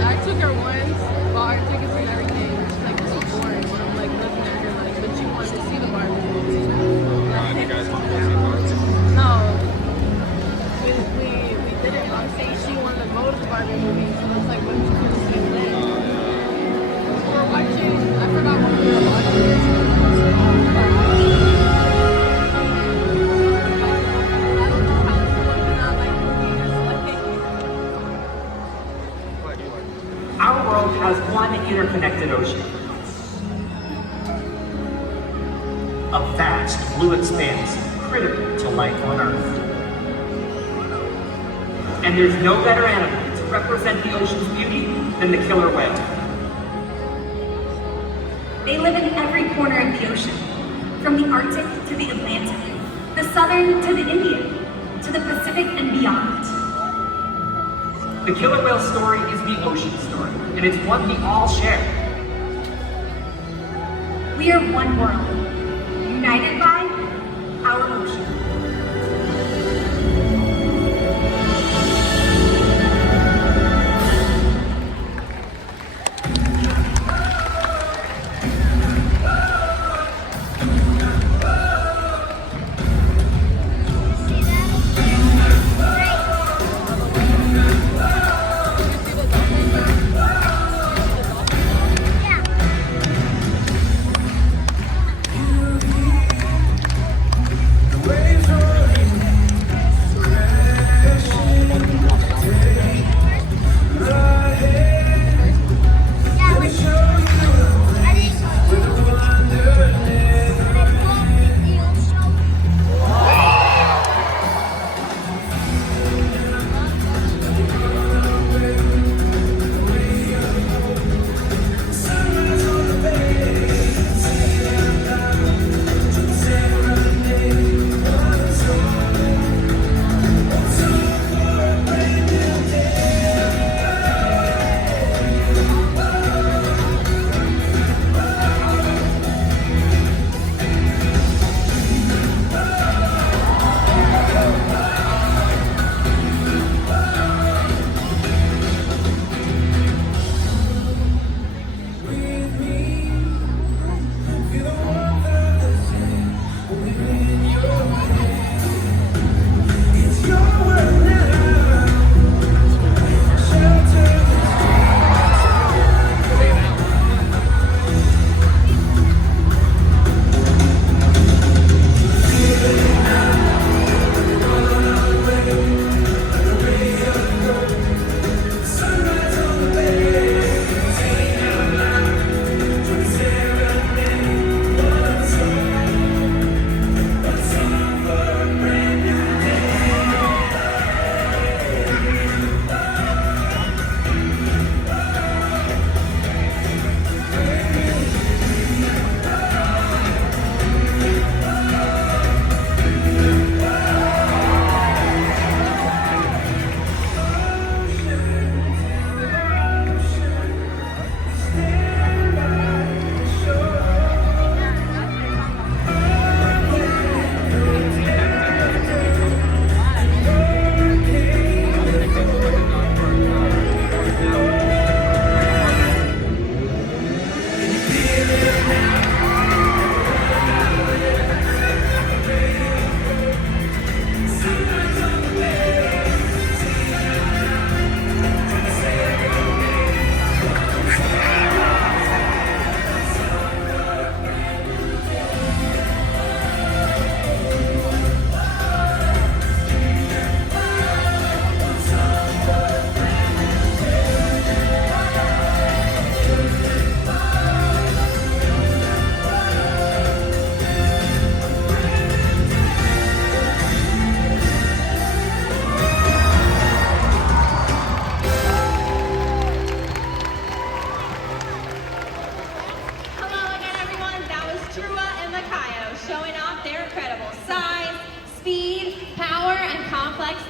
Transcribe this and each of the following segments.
I took her once, bought her tickets and everything. She's like, this is boring. I'm like looking at her like, but you wanted to see the Barbie movie. You guys want to go see Barbie? No. We didn't. I'm saying she wanted to go to the Barbie movie, so it's like, what you could have seen then. We were watching, I forgot what we were watching. Our world has one interconnected ocean. A vast blue expanse critical to life on Earth. And there's no better animal to represent the ocean's beauty than the killer whale. They live in every corner of the ocean, from the Arctic to the Atlantic, the Southern to the Indian, to the Pacific and beyond. The killer whale story is the ocean story, and it's one we all share. We are one world, united by our ocean.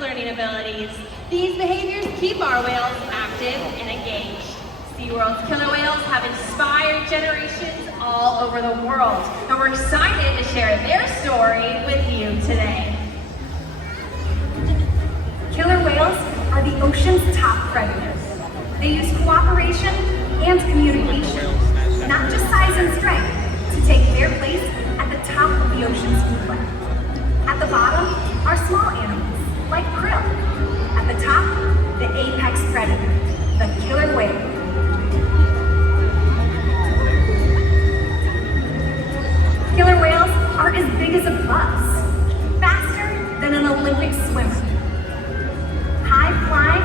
learning abilities. These behaviors keep our whales active and engaged. SeaWorld's killer whales have inspired generations all over the world, and we're excited to share their story with you today. Killer whales are the ocean's top predators. They use cooperation and communication, not just size and strength, to take their place at the top of the ocean's food web. At the bottom are small animals, like krill. At the top, the apex predator, the killer whale. Killer whales are as big as a bus, faster than an Olympic swimmer, high flying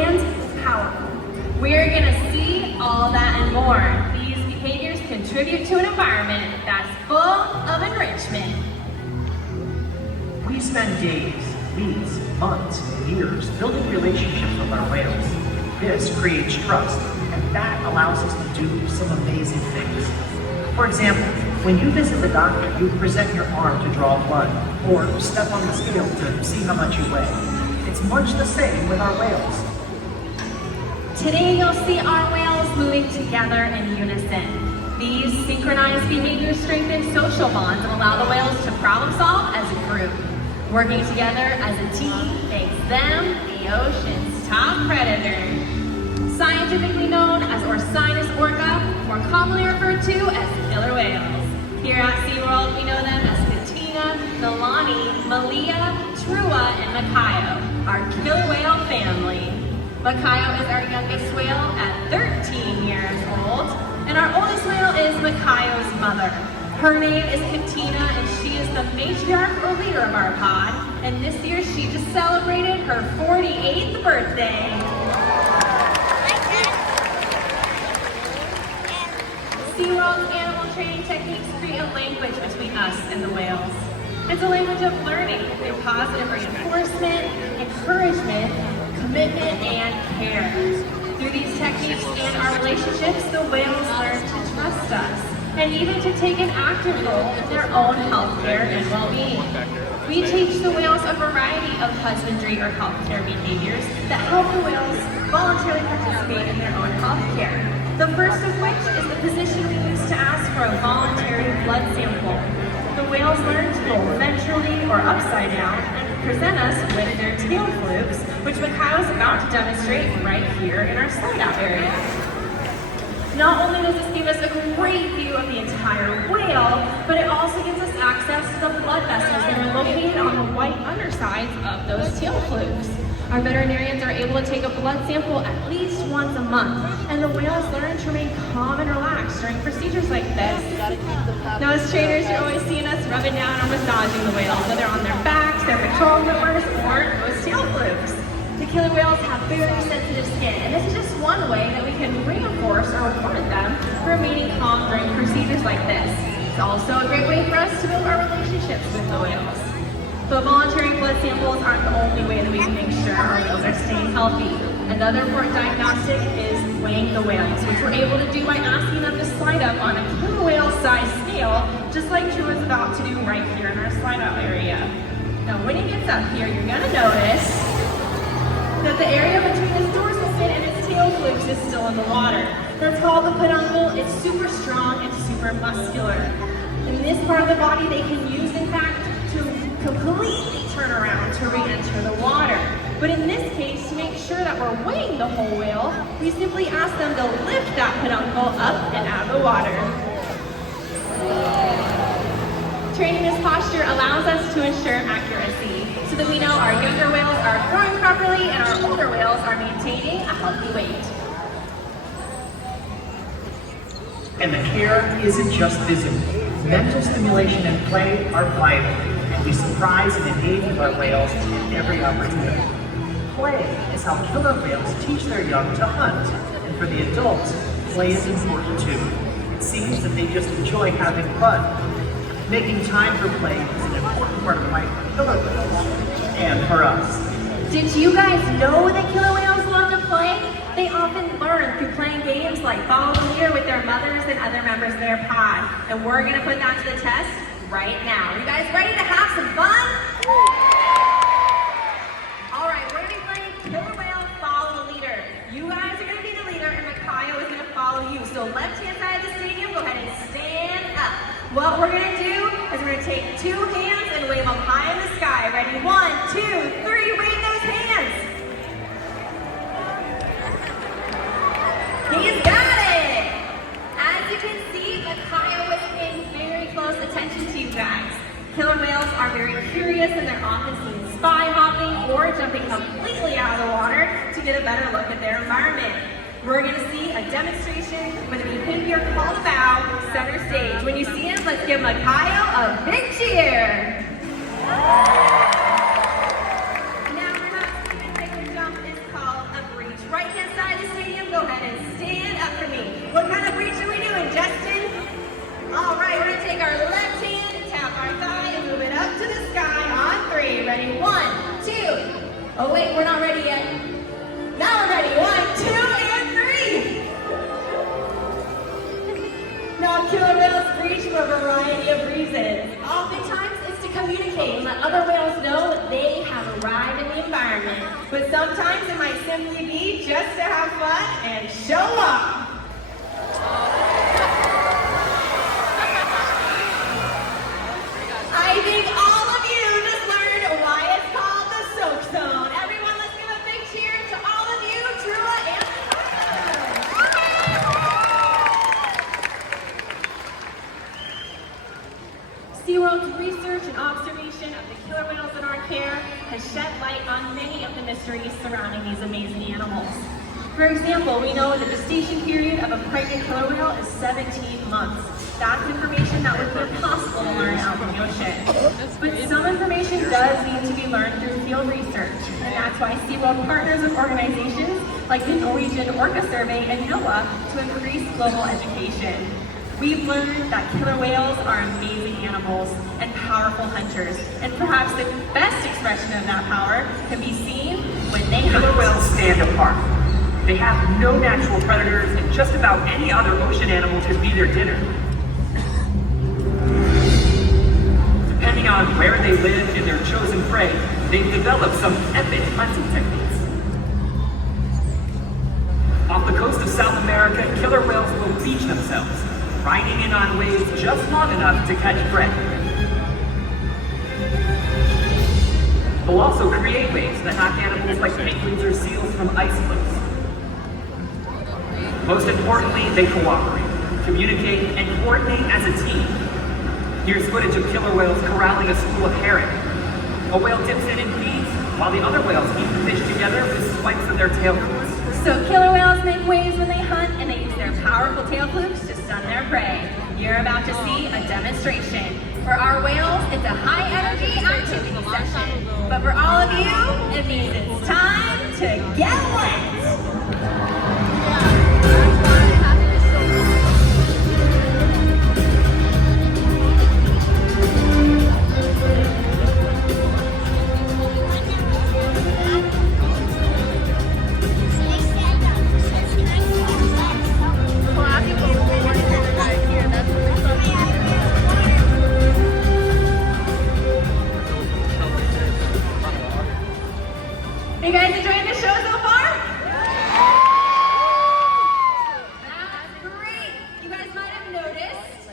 and powerful. We're gonna see all that and more. These behaviors contribute to an environment that's full of enrichment. We spend days, weeks, months, and years building relationships with our whales. This creates trust, and that allows us to do some amazing things. For example, when you visit the doctor, you present your arm to draw blood, or step on the scale to see how much you weigh. It's much the same with our whales. Today you'll see our whales moving together in unison. These synchronized behaviors strengthen social bonds and allow the whales to problem solve as a group. Working together as a team makes them the ocean's top predator. Scientifically known as Orcinus orca, more commonly referred to as killer whales. Here at SeaWorld, we know them as Katina, Milani, Malia, Trua, and Makayo, our killer whale family. Makayo is our youngest whale at 13 years old, and our oldest whale is Makayo's mother. Her name is Katina, and she is the matriarch or leader of our pod, and this year she just celebrated her 48th birthday. SeaWorld's animal training techniques create a language between us and the whales. It's a language of learning through positive reinforcement, encouragement, commitment, and care. Through these techniques and our relationships, the whales learn to trust us, and even to take an active role in their own healthcare and well-being. We teach the whales a variety of husbandry or healthcare behaviors that help the whales voluntarily participate in their own healthcare. The first of which is the position we use to ask for a voluntary blood sample. The whales learn to go ventrally or upside down and present us with their tail flukes, which Makayo is about to demonstrate right here in our slide out area. Not only does this give us a great view of the entire whale, but it also gives us access to the blood vessels that are located on the white undersides of those tail flukes. Our veterinarians are able to take a blood sample at least once a month, and the whales learn to remain calm and relaxed during procedures like this. Now as trainers, you're always seeing us rubbing down or massaging the whales, whether on their backs, their pectoral fibers, or those tail flukes. The killer whales have very sensitive skin, and this is just one way that we can reinforce or reward them for remaining calm during procedures like this. It's also a great way for us to build our relationships with the whales. But voluntary blood samples aren't the only way that we can make sure our whales are staying healthy. Another important diagnostic is weighing the whales, which we're able to do by asking them to slide up on a killer whale size scale, just like Drew is about to do right here in our slide out area. Now when he gets up here, you're gonna notice that the area between his dorsal fin and his tail flukes is still in the water. That's called the peduncle. It's super strong and super muscular. In this part of the body, they can use, in fact, to completely turn around to re-enter the water. But in this case, to make sure that we're weighing the whole whale, we simply ask them to lift that peduncle up and out of the water. Training this posture allows us to ensure accuracy, so that we know our younger whales are growing properly and our older whales are maintaining a healthy weight. And the care isn't just physical. Mental stimulation and play are vital, and we surprise and engage with our whales at every opportunity. Play is how killer whales teach their young to hunt, and for the adults, play is important too. It seems that they just enjoy having fun. Making time for play is an important part of life for killer whales, and for us. Did you guys know that killer whales love to play? They often learn through playing games like follow the leader with their mothers and other members of their pod. And we're gonna put that to the test right now. You guys ready to have some fun? All right, we're gonna be playing killer whale follow the leader. You guys are gonna be the leader and Makayo is gonna follow you. So So left-hand side of the stadium, go ahead and stand up. What we're gonna do is we're gonna take two hands and wave them high in the sky. Ready? 1, 2, 3, wave those hands. He's got it! As you can see, Micaiah was paying very close attention to you guys. Killer whales are very curious and they're often seen spy hopping or jumping completely out of the water to get a better look at their environment. We're going to see a demonstration with a behavior called a bow, center stage. When you see him, let's give Micaiah a big cheer. Now we're not going to take a jump. It's called a breach. Right hand side of the stadium, go ahead and stand up for me. What kind of breach are we doing, Justin? All right, we're going to take our left hand, tap our thigh, and move it up to the sky on 3. Ready? 1, 2. Oh wait, we're not ready yet. Now we're ready. 1, 2, and 3. Now killer whales breach for a variety of reasons. Oftentimes it's to communicate and let other whales know that they have arrived in the environment. But sometimes it might simply be just to have fun and show off. I think all of you just learned why it's called the soak zone. Everyone, let's give a big cheer to all of you, Drua and SeaWorld's research and observation of the killer whales in our care has shed light on many of the mysteries surrounding these amazing animals. For example, we know the gestation period of a pregnant killer whale is 17 months. That's information that would be impossible to learn out in the ocean. But some information does need to be learned through field research, and that's why SeaWorld partners with organizations like the Norwegian Orca Survey and NOAA to increase global education. We've learned that killer whales are amazing animals and powerful hunters, and perhaps the best expression of that power can be seen when they hunt. Killer whales stand apart. They have no natural predators, and just about any other ocean animal could be their dinner. Depending on where they live and their chosen prey, they've developed some epic hunting techniques. Off the coast of South America, killer whales will beach themselves, riding in on waves just long enough to catch prey. They'll also create waves that knock animals like penguins or seals from ice cliffs. Most importantly, they cooperate, communicate, and coordinate as a team. Here's footage of killer whales corralling a school of herring. A whale dips in and feeds, while the other whales eat the fish together with swipes of their tail flukes. So killer whales make waves when they hunt, and they use their powerful tail flukes to stun their prey. You're about to see a demonstration. For our whales, it's a high-energy activity session. But for all of you, it means it's time to get wet. You guys enjoying the show so far? That's great. You guys might have noticed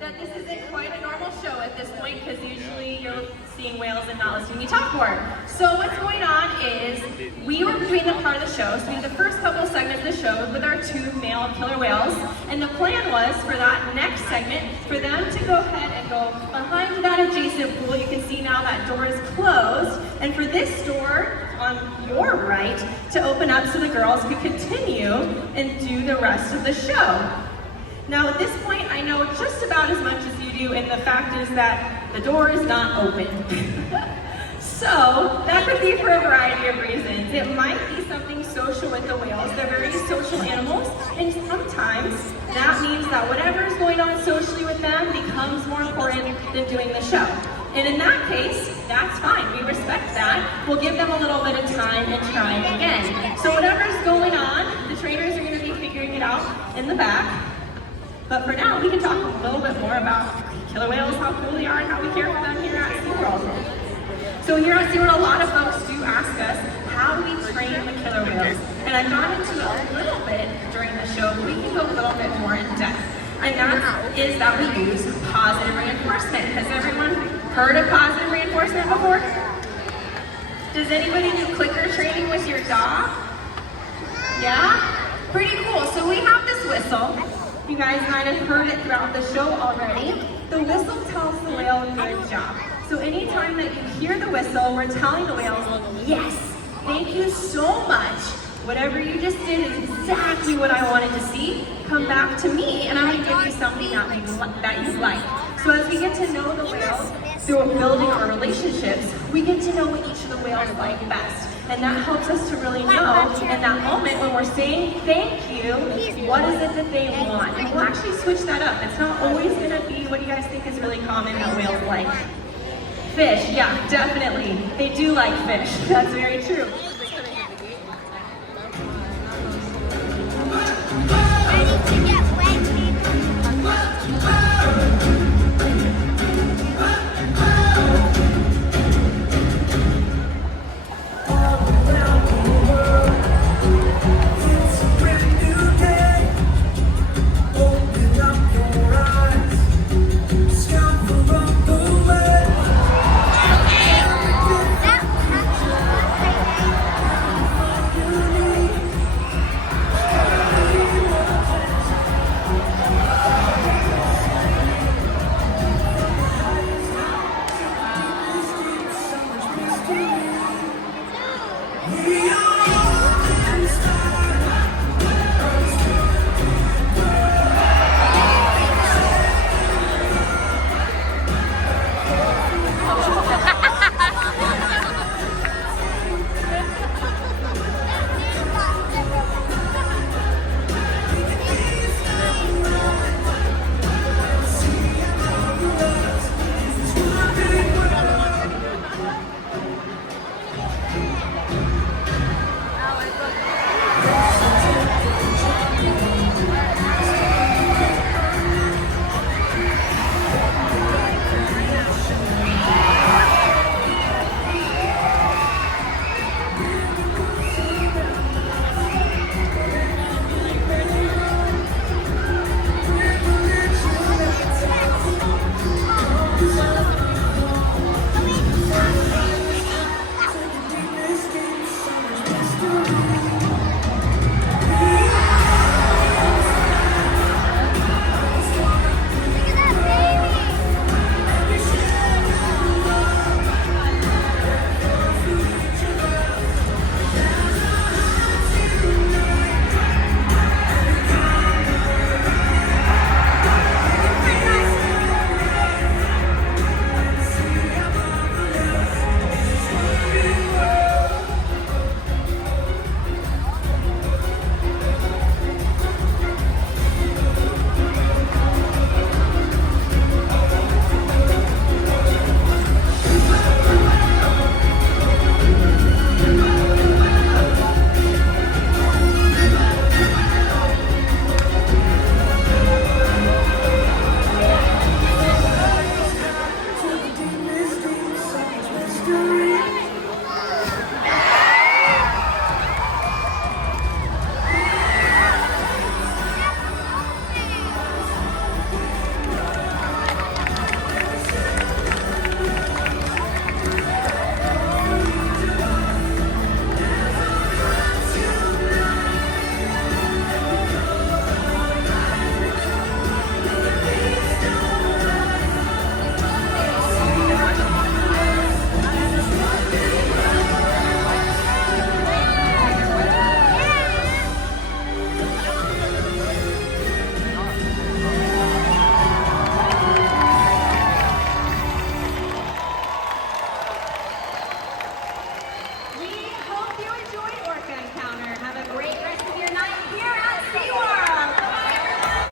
that this isn't quite a normal show at this point, because usually you're seeing whales and not listening to me talk more. So what's going on is we were doing the part of the show, so we had the first couple of segments of the show with our 2 male killer whales, and the plan was for that next segment for them to go ahead and go behind that adjacent pool. You can see now that door is closed, and for this door on your right to open up so the girls could continue and do the rest of the show. Now at this point, I know just about as much as you do, and the fact is that the door is not open. So that could be for a variety of reasons. It might be something social with the whales. They're very social animals, and sometimes that means that whatever is going on socially with them becomes more important than doing the show. And in that case, that's fine. We respect that. We'll give them a little bit of time and try again. So whatever's going on, the trainers are going to be figuring it out in the back. But for now, we can talk a little bit more about killer whales, how cool they are, and how we care for them here at SeaWorld. So here at SeaWorld, a lot of folks do ask us, how do we train the killer whales? And I've gone into a little bit during the show, but we can go a little bit more in depth. And that is that we use positive reinforcement. Has everyone heard of positive reinforcement before? Does anybody do clicker training with your dog? Yeah? Pretty cool. So we have this whistle. You guys might have heard it throughout the show already. The whistle tells the whale good job. So anytime that you hear the whistle, we're telling the whales, yes, thank you so much. Whatever you just did is exactly what I wanted to see. Come back to me and I'm gonna give you something that you like. So as we get to know the whales through building our relationships, we get to know what each of the whales like best. And that helps us to really know in that moment when we're saying thank you, what is it that they want? And we'll actually switch that up. It's not always gonna be what do you guys think is really common that whales like? Fish, yeah, definitely. They do like fish, that's very true.